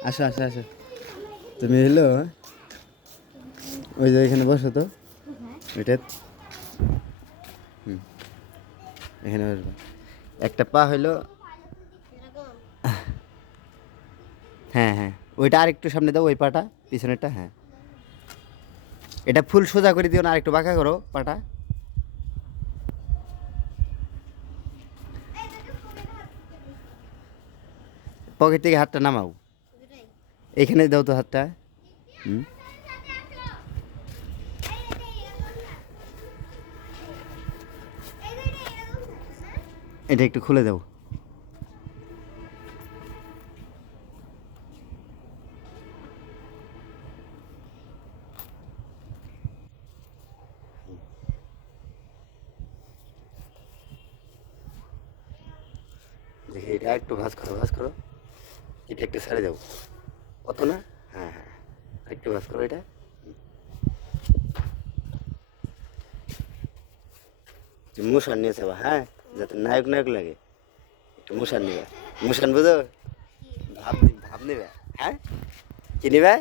আসো আসো আসো তুমি এলো ওই যে এখানে বসো তো ওইটা হুম এখানে বসবো একটা পা হইলো হ্যাঁ হ্যাঁ ওইটা আর একটু সামনে দাও ওই পাটা পিছনেরটা হ্যাঁ এটা ফুল সোজা করে দিও না আর একটু বাঁকা করো পাটা পকেট থেকে হাতটা নামাও এখানে দাও তো হাতটা হুম এটা একটু খুলে দাও দেখি এটা একটু ভাঁজ করো এটা একটু ছেড়ে দাও অত না হ্যাঁ হ্যাঁ একটু ভাঁজ করো এটা মুসান নিয়েছে বা হ্যাঁ যাতে নায়ক নায়ক লাগে একটু মুসান নিবে মুসান বুঝো ভাব নিবে হ্যাঁ কি নিবে